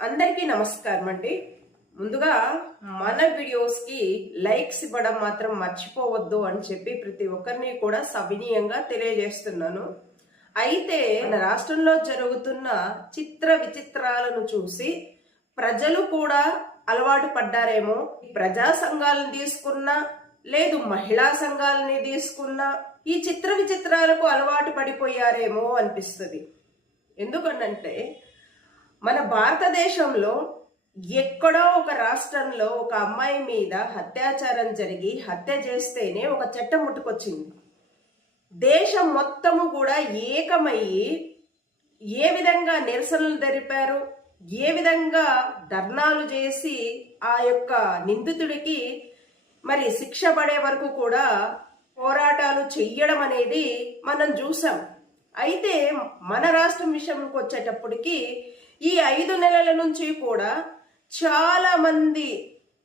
అందరికీ నమస్కారం అండి. ముందుగా మన వీడియోస్కి లైక్స్ ఇవ్వడం మాత్రం మర్చిపోవద్దు అని చెప్పి ప్రతి ఒక్కరిని కూడా సవినీయంగా తెలియజేస్తున్నాను. అయితే మన రాష్ట్రంలో జరుగుతున్న చిత్ర విచిత్రాలను చూసి ప్రజలు కూడా అలవాటు పడ్డారేమో. ప్రజా సంఘాలను తీసుకున్నా లేదు మహిళా సంఘాలని తీసుకున్నా ఈ చిత్ర విచిత్రాలకు అలవాటు పడిపోయారేమో అనిపిస్తుంది. ఎందుకంటే మన భారతదేశంలో ఎక్కడో ఒక రాష్ట్రంలో ఒక అమ్మాయి మీద అత్యాచారం జరిగి హత్య చేస్తేనే ఒక చట్టం ముట్టుకొచ్చింది. దేశం మొత్తము కూడా ఏకమయ్యి ఏ విధంగా నిరసనలు జరిపారు, ఏ విధంగా ధర్నాలు చేసి ఆ యొక్క నిందితుడికి మరి శిక్ష పడే వరకు కూడా పోరాటాలు చెయ్యడం అనేది మనం చూసాం. అయితే మన రాష్ట్రం విషయంకి వచ్చేటప్పటికి ఈ 5 నెలల నుంచి కూడా చాలా మంది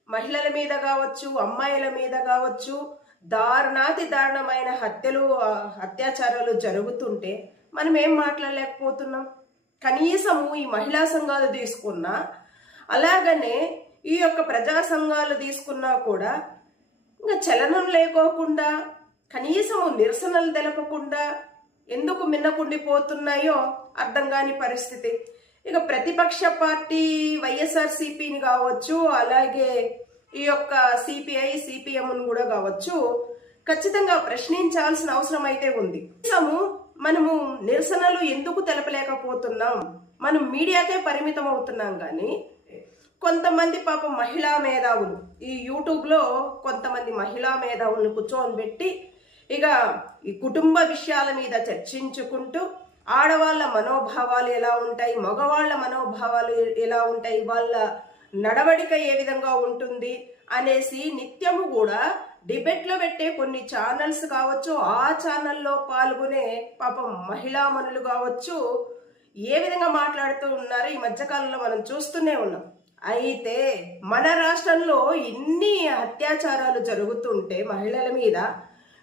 మహిళల మీద కావచ్చు, అమ్మాయిల మీద కావచ్చు దారుణాతి దారుణమైన హత్యలు, అత్యాచారాలు జరుగుతుంటే మనం ఏం మాట్లాడలేకపోతున్నాం. కనీసము ఈ మహిళా సంఘాలు తీసుకున్నా, అలాగనే ఈ యొక్క ప్రజా సంఘాలు తీసుకున్నా కూడా ఇంకా చలనం లేకోకుండా, కనీసము నిరసనలు తెలపకుండా ఎందుకు మిన్నకుండిపోతున్నాయో అర్థం కాని పరిస్థితి. ఇక ప్రతిపక్ష పార్టీ వైఎస్ఆర్సీపీని కావచ్చు, అలాగే ఈ యొక్క సిపిఐ సిపిఎంను కూడా కావచ్చు, ఖచ్చితంగా ప్రశ్నించాల్సిన అవసరం అయితే ఉంది. మనము నిరసనలు ఎందుకు తెలపలేకపోతున్నాం? మనం మీడియాకే పరిమితం అవుతున్నాం. కానీ కొంతమంది పాపం మహిళా మేధావులు ఈ యూట్యూబ్లో కొంతమంది మహిళా మేధావులను కూర్చోబెట్టి ఇక ఈ కుటుంబ విషయాల మీద చర్చించుకుంటూ ఆడవాళ్ళ మనోభావాలు ఎలా ఉంటాయి, మగవాళ్ళ మనోభావాలు ఎలా ఉంటాయి, వాళ్ళ నడవడిక ఏ విధంగా ఉంటుంది అనేసి నిత్యము కూడా డిబేట్లో పెట్టే కొన్ని ఛానల్స్ కావచ్చు, ఆ ఛానల్లో పాల్గొనే పాపం మహిళామణులు కావచ్చు ఏ విధంగా మాట్లాడుతూ ఉన్నారో ఈ మధ్యకాలంలో మనం చూస్తూనే ఉన్నాం. అయితే మన రాష్ట్రంలో ఇన్ని అత్యాచారాలు జరుగుతుంటే మహిళల మీద,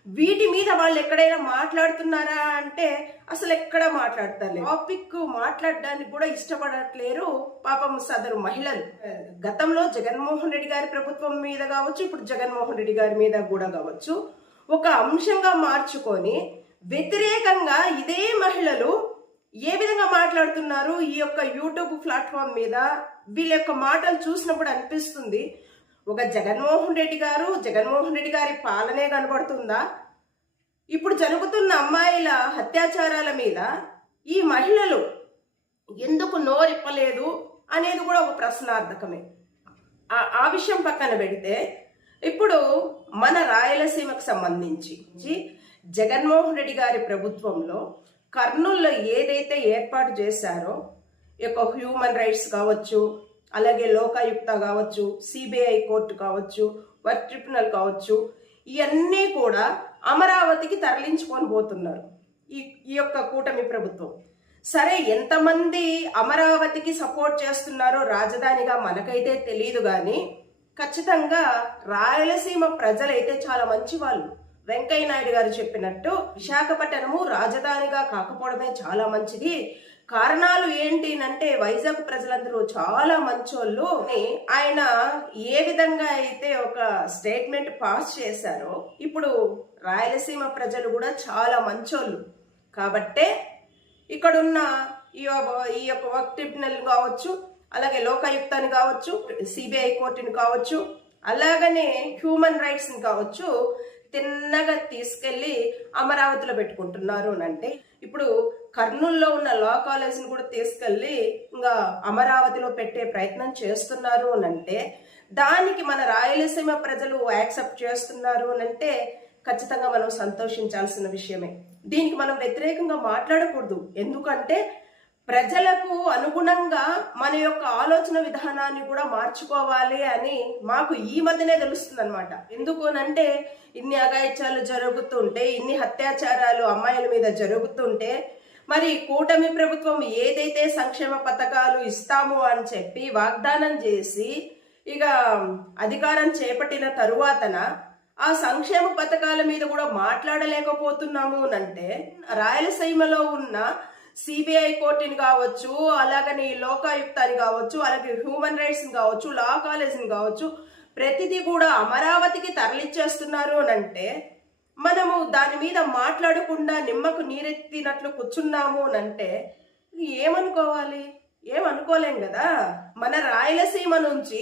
వీటి మీద వాళ్ళు ఎక్కడైనా మాట్లాడుతున్నారా అంటే అసలు ఎక్కడ మాట్లాడతారు. టాపిక్ మాట్లాడడానికి కూడా ఇష్టపడట్లేరు పాపం సదరు మహిళలు. గతంలో జగన్మోహన్ రెడ్డి గారి ప్రభుత్వం మీద కావచ్చు, ఇప్పుడు జగన్మోహన్ రెడ్డి గారి మీద కూడా కావచ్చు, ఒక అంశంగా మార్చుకొని వ్యతిరేకంగా ఇదే మహిళలు ఏ విధంగా మాట్లాడుతున్నారు ఈ యొక్క యూట్యూబ్ ప్లాట్ఫామ్ మీద. వీళ్ళ యొక్క మాటలు చూసినప్పుడు అనిపిస్తుంది, ఒక జగన్మోహన్ రెడ్డి గారి పాలనే కనబడుతుందా? ఇప్పుడు జరుగుతున్న అమ్మాయిల అత్యాచారాల మీద ఈ మహిళలు ఎందుకు నోరిప్పలేదు అనేది కూడా ఒక ప్రశ్నార్థకమే. ఆ విషయం పక్కన పెడితే ఇప్పుడు మన రాయలసీమకు సంబంధించి జగన్మోహన్ రెడ్డి గారి ప్రభుత్వంలో కర్నూలులో ఏదైతే ఏర్పాటు చేశారో, ఈ యొక్క హ్యూమన్ రైట్స్ కావచ్చు, అలాగే లోకాయుక్త కావచ్చు, సిబిఐ కోర్టు కావచ్చు, వర్క్ ట్రిబ్యునల్ కావచ్చు, ఇవన్నీ కూడా అమరావతికి తరలించుకొని పోతున్నారు ఈ యొక్క కూటమి ప్రభుత్వం. సరే, ఎంతమంది అమరావతికి సపోర్ట్ చేస్తున్నారో రాజధానిగా మనకైతే తెలియదు, కానీ ఖచ్చితంగా రాయలసీమ ప్రజలైతే చాలా మంచి వాళ్ళు. వెంకయ్య నాయుడు గారు చెప్పినట్టు విశాఖపట్నము రాజధానిగా కాకపోవడమే చాలా మంచిది. కారణాలు ఏంటి అంటే వైజాగ్ ప్రజలందరూ చాలా మంచోళ్ళు. ఆయన ఏ విధంగా అయితే ఒక స్టేట్మెంట్ పాస్ చేశారో ఇప్పుడు రాయలసీమ ప్రజలు కూడా చాలా మంచోళ్ళు. కాబట్టే ఇక్కడున్న ఈ యొక్క వర్క్ ట్రిబ్యునల్ కావచ్చు, అలాగే లోకాయుక్తాన్ని కావచ్చు, సిబిఐ కోర్టుని కావచ్చు, అలాగనే హ్యూమన్ రైట్స్ని కావచ్చు తిన్నగా తీసుకెళ్లి అమరావతిలో పెట్టుకుంటున్నారు అంటే, ఇప్పుడు కర్నూలులో ఉన్న లా కాలేజ్ని కూడా తీసుకెళ్లి ఇంకా అమరావతిలో పెట్టే ప్రయత్నం చేస్తున్నారు అంటే, దానికి మన రాయలసీమ ప్రజలు యాక్సెప్ట్ చేస్తున్నారు అంటే ఖచ్చితంగా మనం సంతోషించాల్సిన విషయమే. దీనికి మనం వ్యతిరేకంగా మాట్లాడకూడదు. ఎందుకంటే ప్రజలకు అనుగుణంగా మన యొక్క ఆలోచన విధానాన్ని కూడా మార్చుకోవాలి అని మాకు ఈ మధ్యనే తెలుస్తుంది అనమాట. ఎందుకునంటే ఇన్ని అఘాయిత్యాలు జరుగుతుంటే, ఇన్ని అత్యాచారాలు అమ్మాయిల మీద జరుగుతుంటే, మరి కూటమి ప్రభుత్వం ఏదైతే సంక్షేమ పథకాలు ఇస్తాము అని చెప్పి వాగ్దానం చేసి ఇక అధికారం చేపట్టిన తరువాతన ఆ సంక్షేమ పథకాల మీద కూడా మాట్లాడలేకపోతున్నాము అంటే రాయలసీమలో ఉన్న సిబిఐ కోర్టుని కావచ్చు, అలాగని లోకాయుక్తాన్ని కావచ్చు, అలాగే హ్యూమన్ రైట్స్ని కావచ్చు, లా కాలేజ్ని కావచ్చు, ప్రతిదీ కూడా అమరావతికి తరలిచ్చేస్తున్నారు అని అంటే మనము దాని మీద మాట్లాడకుండా నిమ్మకు నీరెత్తినట్లు కూర్చున్నాము అని అంటే ఏమనుకోవాలి? ఏమనుకోలేం కదా. మన రాయలసీమ నుంచి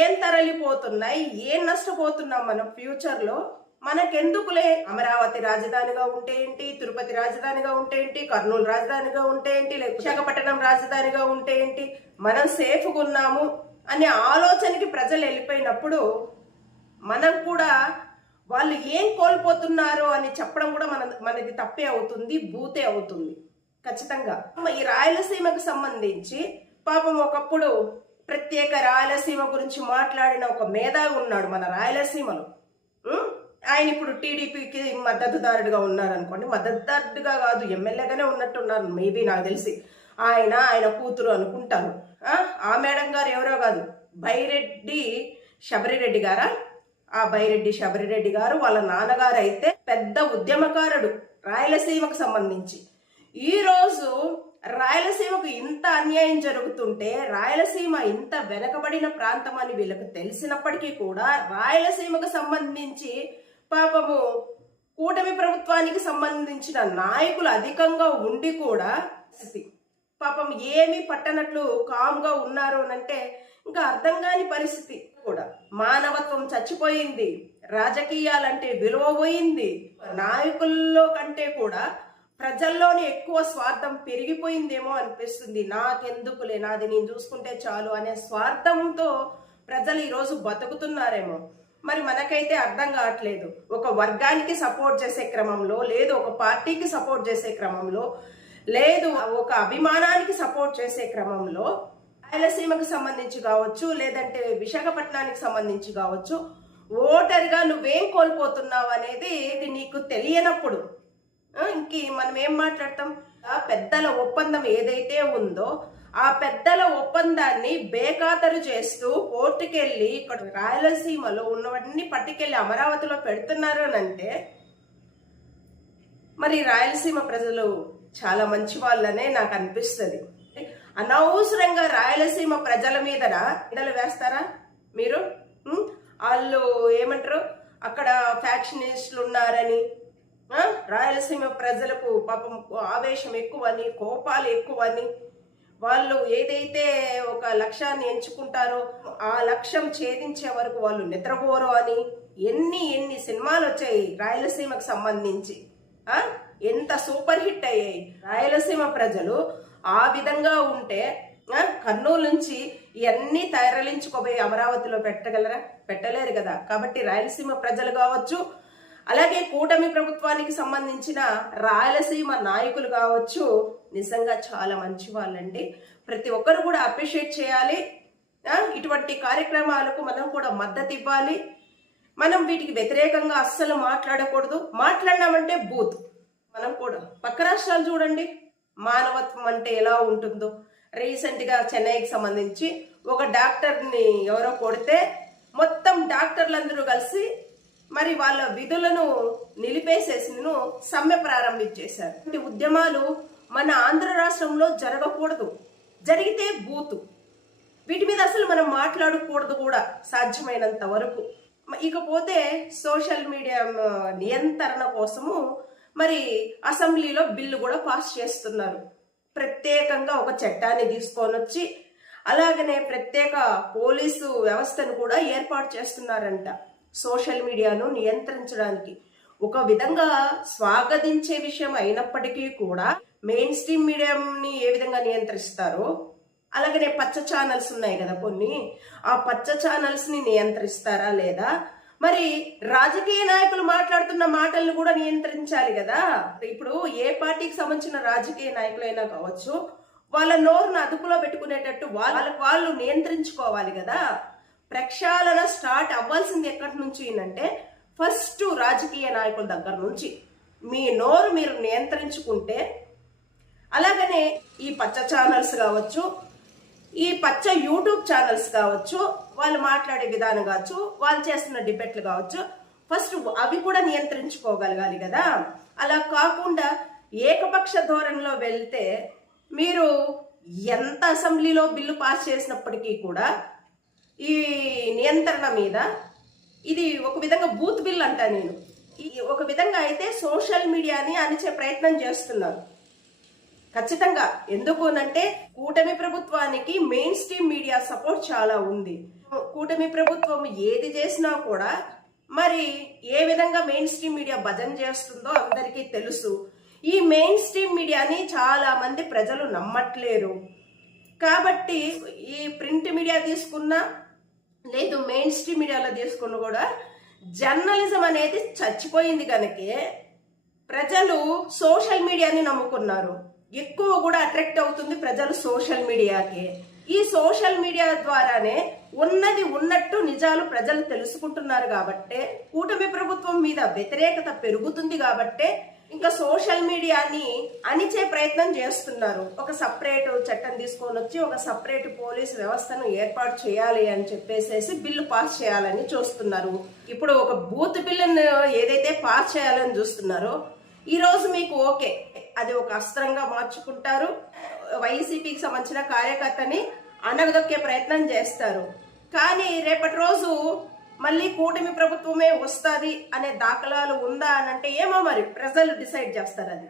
ఏం తరలిపోతున్నాయి, ఏం నష్టపోతున్నాం మనం ఫ్యూచర్లో? మనకెందుకులే, అమరావతి రాజధానిగా ఉంటే ఏంటి, తిరుపతి రాజధానిగా ఉంటే ఏంటి, కర్నూలు రాజధానిగా ఉంటే ఏంటి, లేకపోతే విశాఖపట్నం రాజధానిగా ఉంటే ఏంటి, మనం సేఫ్గా ఉన్నాము అనే ఆలోచనకి ప్రజలు వెళ్ళిపోయినప్పుడు మనం కూడా వాళ్ళు ఏం కోల్పోతున్నారు అని చెప్పడం కూడా మనది తప్పే అవుతుంది, బూతే అవుతుంది ఖచ్చితంగా. ఈ రాయలసీమకు సంబంధించి పాపం ఒకప్పుడు ప్రత్యేక రాయలసీమ గురించి మాట్లాడిన ఒక మేధావి ఉన్నాడు మన రాయలసీమలో. ఆయన ఇప్పుడు టీడీపీకి మద్దతుదారుడిగా ఉన్నారు అనుకోండి. మద్దతుదారుడిగా కాదు, ఎమ్మెల్యేగానే ఉన్నట్టున్నారు మేబీ, నాకు తెలిసి. ఆయన కూతురు అనుకుంటాను. ఆ మేడం గారు ఎవరో కాదు, బైరెడ్డి శబరిరెడ్డి గారా? ఆ బైరెడ్డి శబరిరెడ్డి గారు వాళ్ళ నాన్నగారు అయితే పెద్ద ఉద్యమకారుడు రాయలసీమకు సంబంధించి. ఈరోజు రాయలసీమకు ఇంత అన్యాయం జరుగుతుంటే, రాయలసీమ ఇంత వెనకబడిన ప్రాంతం అని వీళ్ళకు తెలిసినప్పటికీ కూడా రాయలసీమకు సంబంధించి పాపము కూటమి ప్రభుత్వానికి సంబంధించిన నాయకులు అధికంగా ఉండి కూడా పాపం ఏమీ పట్టనట్లు కామ్గా ఉన్నారు అనంటే ఇంకా అర్థం కాని పరిస్థితి. కూడా మానవత్వం చచ్చిపోయింది, రాజకీయాలంటే విలువ పోయింది, నాయకుల్లో కంటే కూడా ప్రజల్లోనే ఎక్కువ స్వార్థం పెరిగిపోయిందేమో అనిపిస్తుంది. నాకెందుకులే, నాది నేను చూసుకుంటే చాలు అనే స్వార్థంతో ప్రజలు ఈరోజు బతుకుతున్నారేమో. మరి మనకైతే అర్థం కావట్లేదు. ఒక వర్గానికి సపోర్ట్ చేసే క్రమంలో, లేదు ఒక పార్టీకి సపోర్ట్ చేసే క్రమంలో, లేదు ఒక అభిమానానికి సపోర్ట్ చేసే క్రమంలో రాయలసీమకు సంబంధించి కావచ్చు, లేదంటే విశాఖపట్నానికి సంబంధించి కావచ్చు, ఓటర్గా నువ్వేం కోల్పోతున్నావు అనేది నీకు తెలియనప్పుడు ఇంక మనం ఏం మాట్లాడతాం? ఆ పెద్దల ఒప్పందం ఏదైతే ఉందో ఆ పెద్దల ఒప్పందాన్ని బేఖాతరు చేస్తూ కోర్టుకెళ్ళి ఇక్కడ రాయలసీమలో ఉన్నవన్నీ పట్టుకెళ్ళి అమరావతిలో పెడుతున్నారు అని అంటే మరి రాయలసీమ ప్రజలు చాలా మంచి వాళ్ళనే నాకు అనిపిస్తుంది. అనవసరంగా రాయలసీమ ప్రజల మీద నిందలు వేస్తారా మీరు? వాళ్ళు ఏమంటారు, అక్కడ ఫ్యాక్షనిస్టులు ఉన్నారని, రాయలసీమ ప్రజలకు పాపం ఆవేశం ఎక్కువని, కోపాలు ఎక్కువని, వాళ్ళు ఏదైతే ఒక లక్ష్యాన్ని ఎంచుకుంటారో ఆ లక్ష్యం ఛేదించే వరకు వాళ్ళు నిద్రపోరు అని ఎన్ని సినిమాలు వచ్చాయి రాయలసీమకు సంబంధించి. ఎంత సూపర్ హిట్ అయ్యాయి. రాయలసీమ ప్రజలు ఆ విధంగా ఉంటే కర్నూలు నుంచి ఇవన్నీ తరలించుకోబోయి అమరావతిలో పెట్టగలరా? పెట్టలేరు కదా. కాబట్టి రాయలసీమ ప్రజలు కావచ్చు, అలాగే కూటమి ప్రభుత్వానికి సంబంధించిన రాయలసీమ నాయకులు కావచ్చు, నిజంగా చాలా మంచి వాళ్ళండి. ప్రతి ఒక్కరు కూడా అప్రిషియేట్ చేయాలి. ఇటువంటి కార్యక్రమాలకు మనం కూడా మద్దతు ఇవ్వాలి. మనం వీటికి వ్యతిరేకంగా అస్సలు మాట్లాడకూడదు. మాట్లాడినామంటే బూత్. మనం కూడా పక్క రాష్ట్రాలు చూడండి, మానవత్వం అంటే ఎలా ఉంటుందో. రీసెంట్గా చెన్నైకి సంబంధించి ఒక డాక్టర్ని ఎవరో కొడితే మొత్తం డాక్టర్లందరూ కలిసి మరి వాళ్ళ విధులను నిలిపేసేసి సమ్మె ప్రారంభించేశారు. ఇటువంటి ఉద్యమాలు మన ఆంధ్ర రాష్ట్రంలో జరగకూడదు. జరిగితే బూతు. వీటి మీద అసలు మనం మాట్లాడకూడదు కూడా సాధ్యమైనంత వరకు. ఇకపోతే సోషల్ మీడియా నియంత్రణ కోసము మరి అసెంబ్లీలో బిల్లు కూడా పాస్ చేస్తున్నారు. ప్రత్యేకంగా ఒక చట్టాన్ని తీసుకొని వచ్చి అలాగనే ప్రత్యేక పోలీసు వ్యవస్థను కూడా ఏర్పాటు చేస్తున్నారంట సోషల్ మీడియాను నియంత్రించడానికి. ఒక విధంగా స్వాగతించే విషయం అయినప్పటికీ కూడా మెయిన్ స్ట్రీమ్ మీడియాని ఏ విధంగా నియంత్రిస్తారో అలాగనే పచ్చ ఛానల్స్ ఉన్నాయి కదా కొన్ని, ఆ పచ్చ ఛానల్స్ ని నియంత్రిస్తారా లేదా? మరి రాజకీయ నాయకులు మాట్లాడుతున్న మాటలను కూడా నియంత్రించాలి కదా. ఇప్పుడు ఏ పార్టీకి సంబంధించిన రాజకీయ నాయకులైనా కావచ్చు, వాళ్ళ నోరును అదుపులో పెట్టుకునేటట్టు వాళ్ళు నియంత్రించుకోవాలి కదా. ప్రక్షాళన స్టార్ట్ అవ్వాల్సింది ఎక్కడి నుంచి అంటే ఫస్ట్ రాజకీయ నాయకుల దగ్గర నుంచి. మీ నోరు మీరు నియంత్రించుకుంటే, అలాగనే ఈ పచ్చ ఛానల్స్ కావచ్చు, ఈ పచ్చ యూట్యూబ్ ఛానల్స్ కావచ్చు, వాళ్ళు మాట్లాడే విధానం కావచ్చు, వాళ్ళు చేస్తున్న డిబేట్లు కావచ్చు, ఫస్ట్ అవి కూడా నియంత్రించుకోగలగాలి కదా. అలా కాకుండా ఏకపక్ష ధోరణిలో వెళ్తే మీరు ఎంత అసెంబ్లీలో బిల్లు పాస్ చేసినప్పటికీ కూడా ఈ నియంత్రణ మీద ఇది ఒక విధంగా బూత్ బిల్ అంటా నేను. ఒక విధంగా అయితే సోషల్ మీడియాని అణిచే ప్రయత్నం చేస్తున్నారు ఖచ్చితంగా. ఎందుకు అంటే కూటమి ప్రభుత్వానికి మెయిన్ స్ట్రీమ్ మీడియా సపోర్ట్ చాలా ఉంది. కూటమి ప్రభుత్వం ఏది చేసినా కూడా మరి ఏ విధంగా మెయిన్ స్ట్రీమ్ మీడియా భజన చేస్తుందో అందరికీ తెలుసు. ఈ మెయిన్ స్ట్రీమ్ మీడియాని చాలా మంది ప్రజలు నమ్మట్లేరు. కాబట్టి ఈ ప్రింట్ మీడియా తీసుకున్నా లేదు మెయిన్ స్ట్రీమ్ మీడియాలో తీసుకున్నా కూడా జర్నలిజం అనేది చచ్చిపోయింది కనుకే ప్రజలు సోషల్ మీడియాని నమ్ముకున్నారు. ఎక్కువ కూడా అట్రాక్ట్ అవుతుంది ప్రజలు సోషల్ మీడియాకి. ఈ సోషల్ మీడియా ద్వారానే ఉన్నది ఉన్నట్టు నిజాలు ప్రజలు తెలుసుకుంటున్నారు కాబట్టే కూటమి ప్రభుత్వం మీద వ్యతిరేకత పెరుగుతుంది కాబట్టే ఇంకా సోషల్ మీడియాని అణిచే ప్రయత్నం చేస్తున్నారు. ఒక సపరేట్ చట్టం తీసుకొని వచ్చి ఒక సపరేట్ పోలీస్ వ్యవస్థను ఏర్పాటు చేయాలి అని చెప్పేసి బిల్లు పాస్ చేయాలని చూస్తున్నారు. ఇప్పుడు ఒక బూత్ బిల్లును ఏదైతే పాస్ చేయాలని చూస్తున్నారో ఈ రోజు మీకు ఓకే, అది ఒక అస్త్రంగా మార్చుకుంటారు. వైసీపీకి సంబంధించిన కార్యకర్తని అనగదొక్కే ప్రయత్నం చేస్తారు. కానీ రేపటి రోజు మళ్ళీ కూటమి ప్రభుత్వమే వస్తుంది అనే దాఖలాలు ఉందా అని అంటే ఏమో మరి ప్రజలు డిసైడ్ చేస్తారు. అది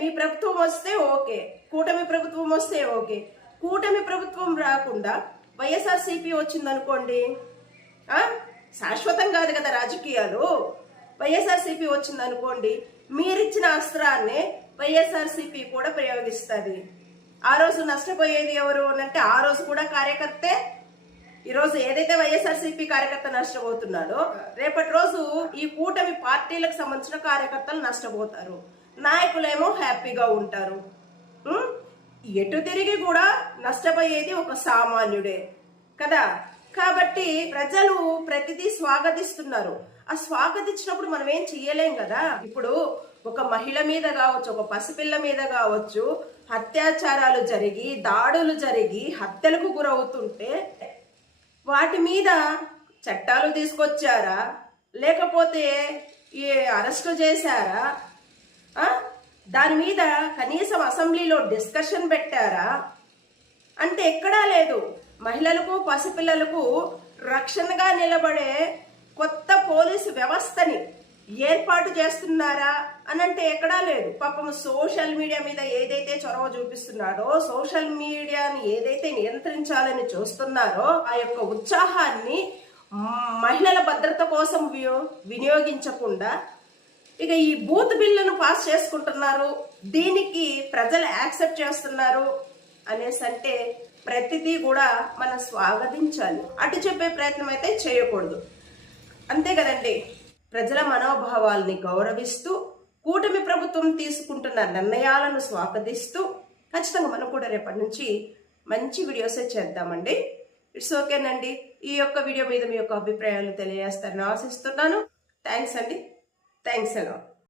మీ ప్రభుత్వం వస్తే ఓకే, కూటమి ప్రభుత్వం వస్తే ఓకే. కూటమి ప్రభుత్వం రాకుండా వైఎస్ఆర్సీపీ వచ్చిందనుకోండి, శాశ్వతం కాదు కదా రాజకీయాలు. వైఎస్ఆర్సీపీ వచ్చిందనుకోండి, మీరిచ్చిన అస్త్రాన్ని వైఎస్ఆర్సీపీ కూడా ప్రయోగిస్తుంది. ఆ రోజు నష్టపోయేది ఎవరు అంటే ఆ రోజు కూడా కార్యకర్తే. ఈరోజు ఏదైతే వైఎస్ఆర్సీపీ కార్యకర్త నష్టపోతున్నాడో రేపటి రోజు ఈ కూటమి పార్టీలకు సంబంధించిన కార్యకర్తలు నష్టపోతారు. నాయకులేమో హ్యాపీగా ఉంటారు. ఎటు తిరిగి కూడా నష్టపోయేది ఒక సామాన్యుడే కదా. కాబట్టి ప్రజలు ప్రతిదీ స్వాగతిస్తున్నారు. ఆ స్వాగతించినప్పుడు మనం ఏం చెయ్యలేం కదా. ఇప్పుడు ఒక మహిళ మీద కావచ్చు, ఒక పసిపిల్ల మీద కావచ్చు అత్యాచారాలు జరిగి దాడులు జరిగి హత్యలకు గురవుతుంటే వాటి మీద చట్టాలు తీసుకొచ్చారా, లేకపోతే అరెస్టు చేశారా, దాని మీద కనీసం అసెంబ్లీలో డిస్కషన్ పెట్టారా అంటే ఎక్కడా లేదు. మహిళలకు పసిపిల్లలకు రక్షణగా నిలబడే కొత్త పోలీసు వ్యవస్థని ఏర్పాటు చేస్తున్నారా అని అంటే ఎక్కడా లేదు. పాపం సోషల్ మీడియా మీద ఏదైతే చొరవ చూపిస్తున్నాడో, సోషల్ మీడియాని ఏదైతే నియంత్రించాలని చూస్తున్నారో ఆ యొక్క ఉత్సాహాన్ని మహిళల భద్రత కోసం వినియోగించకుండా ఇక ఈ బూత్ బిల్లును పాస్ చేసుకుంటున్నారు. దీనికి ప్రజలు యాక్సెప్ట్ చేస్తున్నారు అనేసి అంటే ప్రతిదీ కూడా మనం స్వాగతించాలి. అటు చెప్పే ప్రయత్నం అయితే చేయకూడదు. అంతే కదండి. ప్రజల మనోభావాల్ని గౌరవిస్తూ కూటమి ప్రభుత్వం తీసుకుంటున్న నిర్ణయాలను స్వాగతిస్తూ ఖచ్చితంగా మనం కూడా రేపటి నుంచి మంచి వీడియోసే చేద్దామండి. ఇట్స్ ఓకేనండి. ఈ యొక్క వీడియో మీద మీ యొక్క అభిప్రాయాలు తెలియజేస్తారని ఆశిస్తున్నాను. థ్యాంక్స్ అండి. థ్యాంక్స్ అలా.